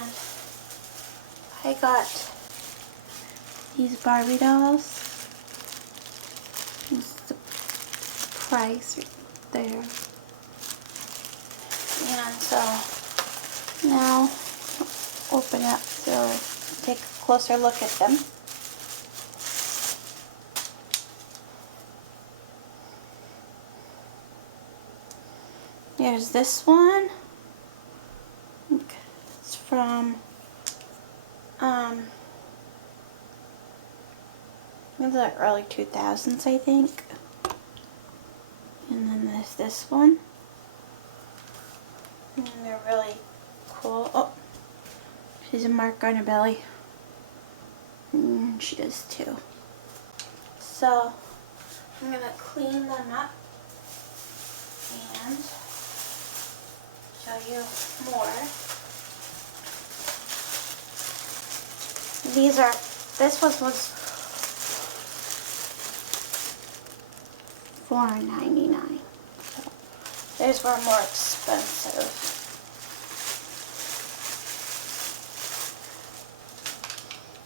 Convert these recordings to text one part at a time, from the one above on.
And I got these Barbie dolls. This is the price right there. And so now open up so take a closer look at them. There's this one. It's from in the early 2000s, I think. And then there's this one. And they're really cool. Oh, she's a mark on her belly. And she does too. So I'm gonna clean them up and show you more. This was $4.99. So these were more expensive.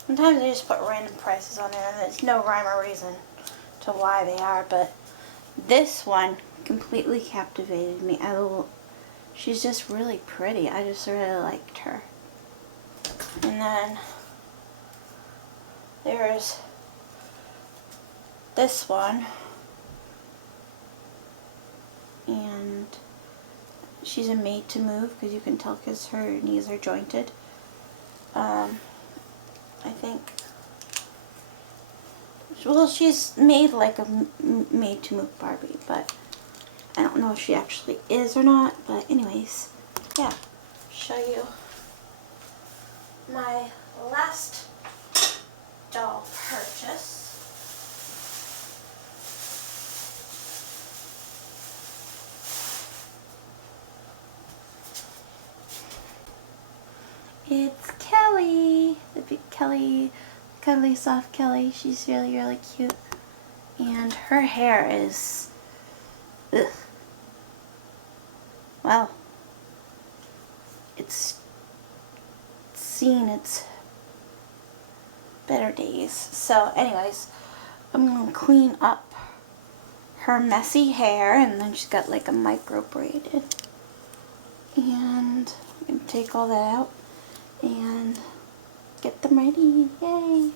Sometimes they just put random prices on there and there's no rhyme or reason to why they are, but this one completely captivated me. She's just really pretty. I just really liked her. And then there's this one, and she's a made to move because you can tell because her knees are jointed. I think, well, she's made like a made to move Barbie, but I don't know if she actually is or not. But anyways, yeah, show you my last doll purchase. It's Kelly, the big Kelly, cuddly soft Kelly. She's really, really cute. And her hair is, ugh. Well, it's seen its better days. So anyways, I'm going to clean up her messy hair, and then she's got like a micro braided. And I'm going to take all that out and get them ready. Yay!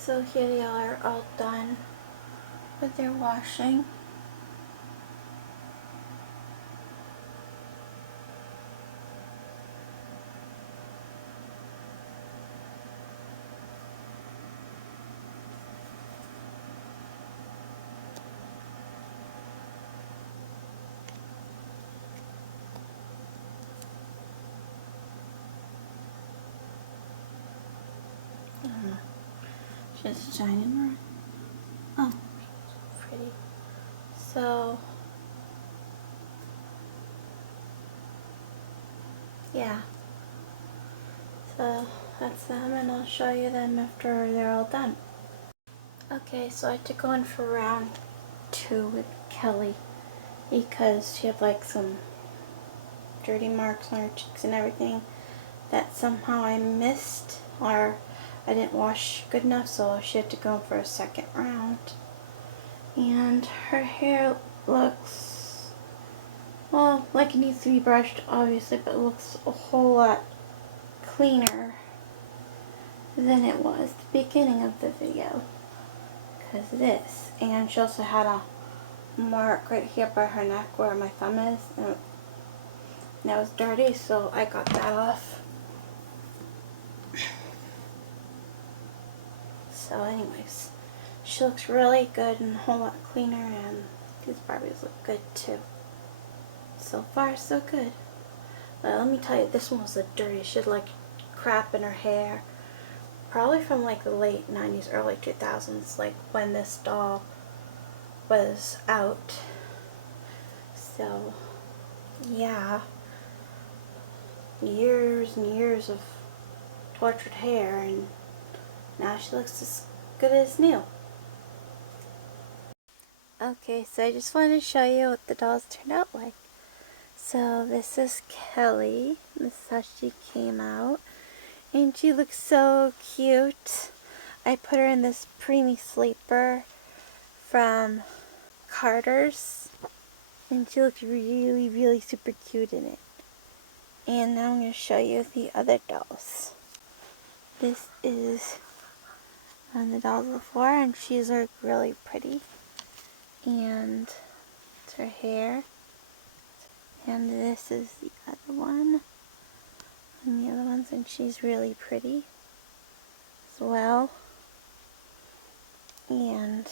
So here they are, all done with their washing. She's shining. Oh, pretty. So, yeah. So, that's them, and I'll show you them after they're all done. Okay, so I had to go in for round 2 with Kelly because she had like some dirty marks on her cheeks and everything that somehow I missed or I didn't wash good enough, so she had to go in for a second round. And her hair looks, well, like it needs to be brushed obviously, but it looks a whole lot cleaner than it was at the beginning of the video because of this. And she also had a mark right here by her neck where my thumb is, and that was dirty, so I got that off. So anyways, she looks really good and a whole lot cleaner, and these Barbies look good too. So far so good. But let me tell you, this one was the dirtiest. She had like crap in her hair. Probably from like the late 90s, early 2000s, like when this doll was out. So, yeah. Years and years of tortured hair, and now she looks as good as new. Okay, so I just wanted to show you what the dolls turned out like. So this is Kelly. This is how she came out. And she looks so cute. I put her in this preemie sleeper from Carter's. And she looks really, really super cute in it. And now I'm going to show you the other dolls. This is one of the dolls before, and she's like really pretty. And it's her hair. And this is the other one. And the other ones, and she's really pretty as well. And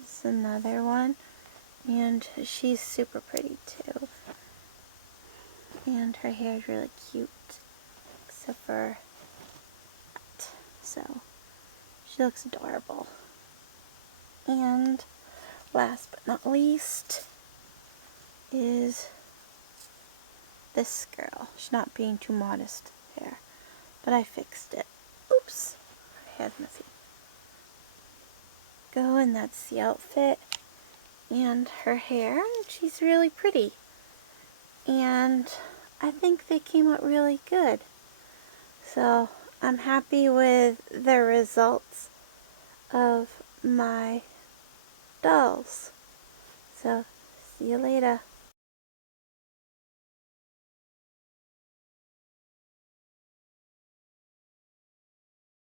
this is another one. And she's super pretty too. And her hair is really cute. Except for that. So, she looks adorable. And last but not least is this girl. She's not being too modest there, but I fixed it. Oops, her hair's messy. Go, and that's the outfit and her hair. She's really pretty, and I think they came out really good. So I'm happy with the results of my dolls. So see you later.